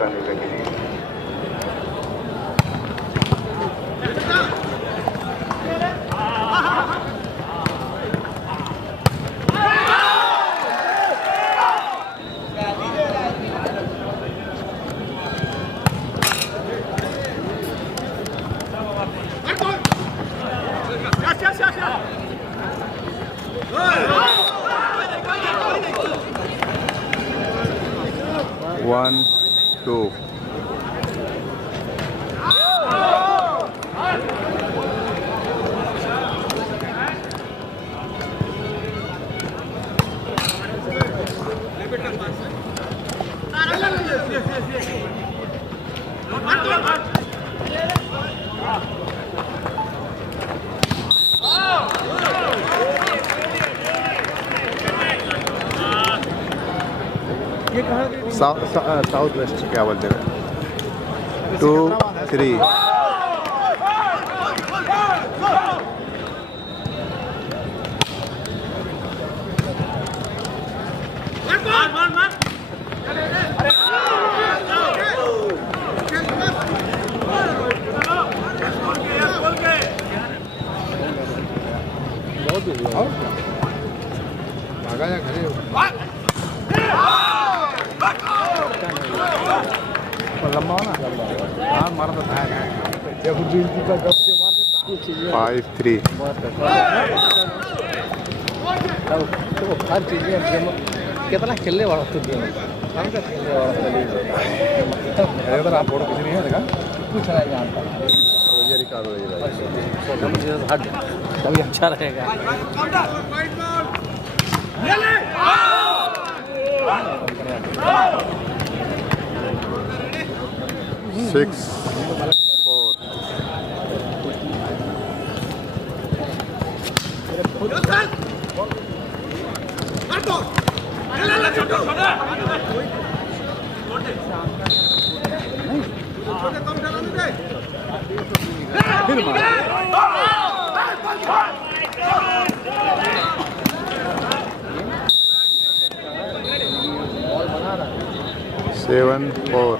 करने के लिए। One, two. साउथ वेस्ट क्या बोलते हैं? 2, 3. भागा या खड़े हो? लंबा हो ना, हाँ मारा तो था जब जीती का गप से मार देता 5, 3. तो हर चीज़ में गेम कितना खेलने वाला तो गेम हम का खेलने वाला तो अगर आप बोर्ड किसी नहीं है देखा कुछ नहीं जानता ये रिकॉर्ड हो रहा है मुझे हट तभी अच्छा रहेगा. 6, 4. फिर मार 7, 4.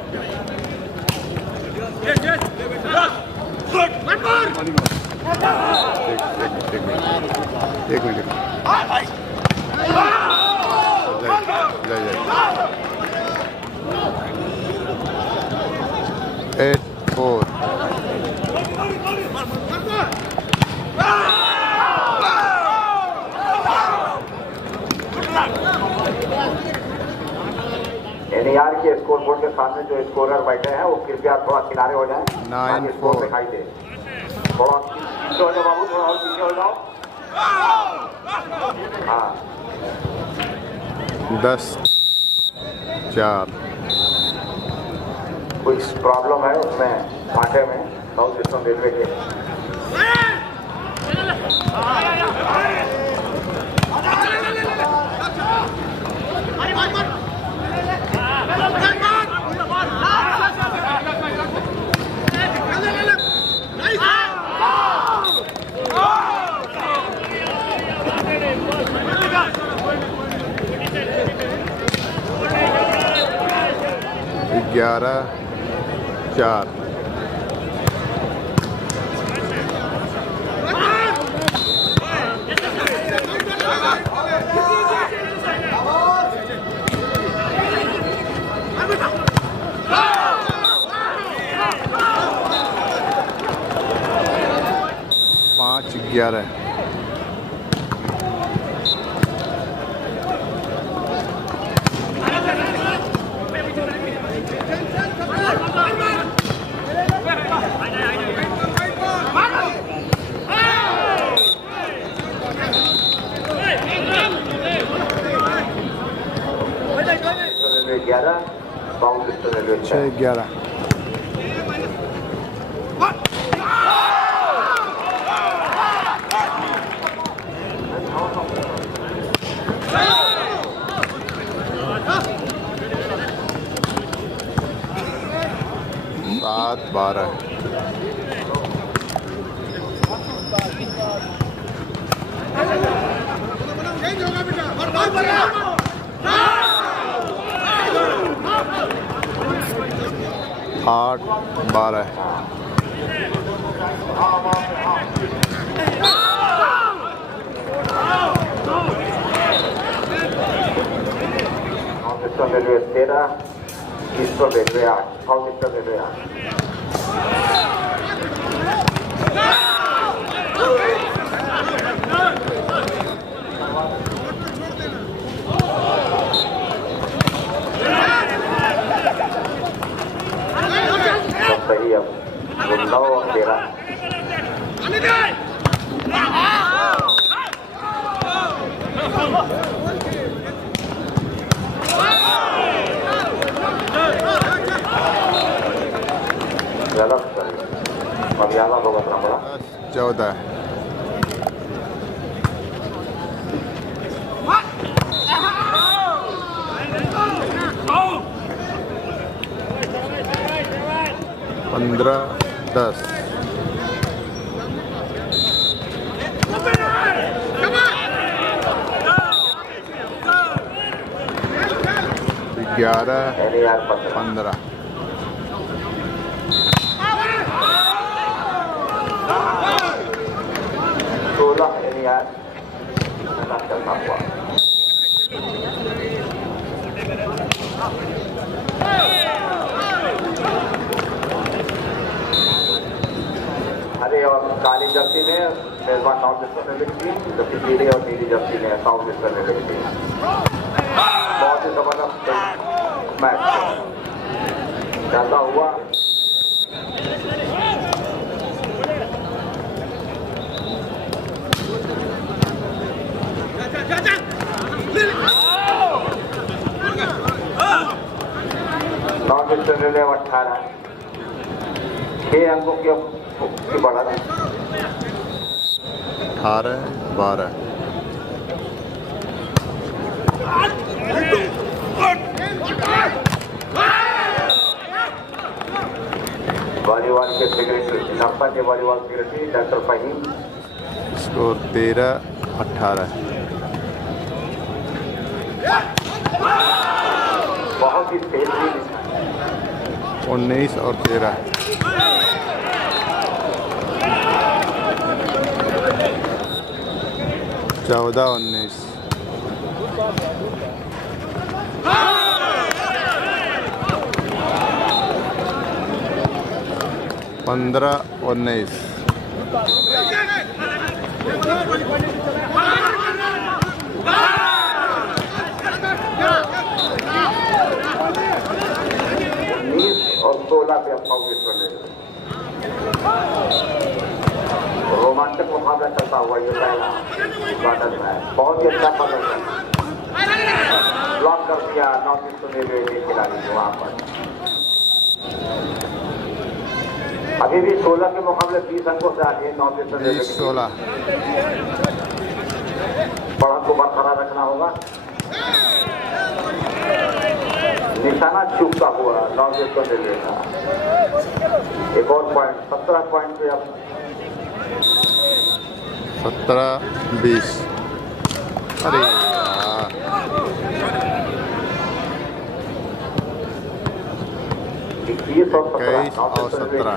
एक मिनट 8, 4. एनईआर के स्कोर बोर्ड के सामने जो स्कोरर बैठे हैं वो कृपया थोड़ा किनारे हो जाएं. 9, 4. दिखाई दे. थोड़ा पीछे हो जाओ बाबू, थोड़ा और पीछे हो जाओ. हाँ 10, 4. कुछ प्रॉब्लम है उसमें कांटे में साउथ वेस्टर्न रेलवे के. ग्यारह 4. पाँच 11. छः 11. सात 12. 8-12 railway 13 east railway 8 south eastern railway 8 सही अब 9 और 13 गलत मर्यादा भुगतना पड़ा 14 15-10 11-15 16 एनियार चलता हुआ हरे और काली जर्सी ने मेजबान नॉर्थ ईस्टर्न रेलवे की टीम, जबकि पीली और नीली जर्सी ने साउथ ईस्टर्न रेलवे की टीम। बहुत ही जबरदस्त मैच चलता हुआ नॉर्थ ईस्टर्न रेलवे 18 6 अंकों की बढ़त 18-12 वॉलीबॉल के सेक्रेटरी नफ्ता के volleyball secretary doctor Faheem. Score 13-18 बहुत ही तेज 19 और 13 14-19 15-19 और 16 पे अब रोमांचक मुकाबला चलता हुआ ये पहला गार्डन में बहुत ही अच्छा प्रदर्शन ब्लॉक कर दिया नॉर्थ ईस्टर्न रेलवे के खिलाड़ी ने वहां पर। अभी भी 16 के मुकाबले 20 अंकों से आगे नॉर्थ ईस्टर्न रेलवे 16 बढ़त को बरकरार रखना होगा। निशाना चूकता हुआ नॉर्थ ईस्टर्न रेलवे का एक और पॉइंट 17 पॉइंट पे अब 17-20 अरे 21 और 21 और 17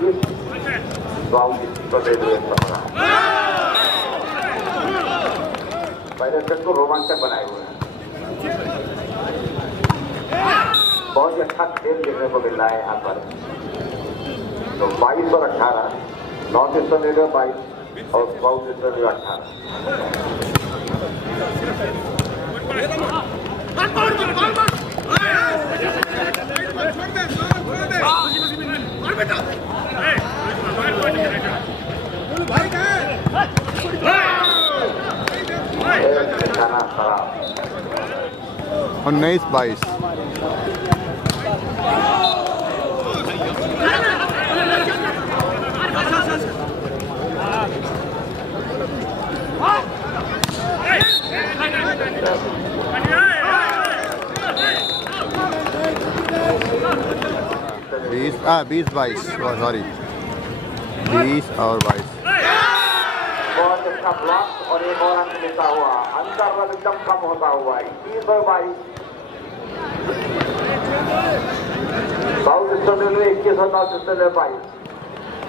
पहले सेट को रोमांचक बनाए हुए हैं। बहुत ही अच्छा खेल देखने को मिल रहा है यहाँ पर। तो 22 और 18 नॉर्थ ईस्टर्न रेलवे 22 और साउथ ईस्टर्न रेलवे 18। निशाना खराब 19-22 20-22 सॉरी 20 और 22 बहुत अच्छा ब्लॉक और एक और अंक मिलता हुआ अंतर एकदम कम होता हुआ 20 और 22 साउथ ईस्टर्न रेलवे 21 और नॉर्थ ईस्टर्न रेलवे 22।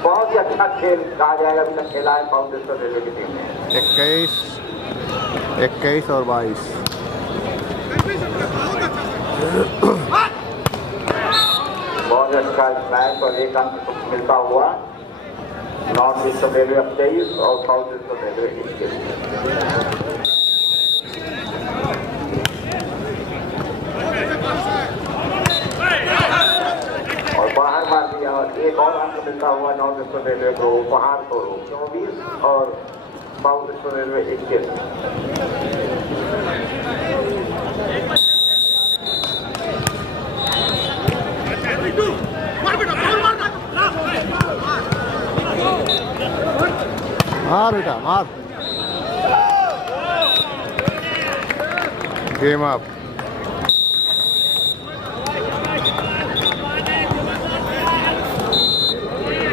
बहुत ही अच्छा खेल कहा जाएगा, अभी तक खेला है साउथ ईस्टर्न रेलवे की टीम ने। 21 और 22। बहुत अच्छा मैच और एक अंक मिलता हुआ नॉर्थ ईस्टर्न रेलवे 23 और साउथ ईस्टर्न रेलवे 21। और बाहर मार दिया और एक और अंक मिलता हुआ नॉर्थ ईस्टर्न रेलवे को बाहर को 24 और साउथ ईस्टर्न रेलवे 21। मार बेटा मार। Game up.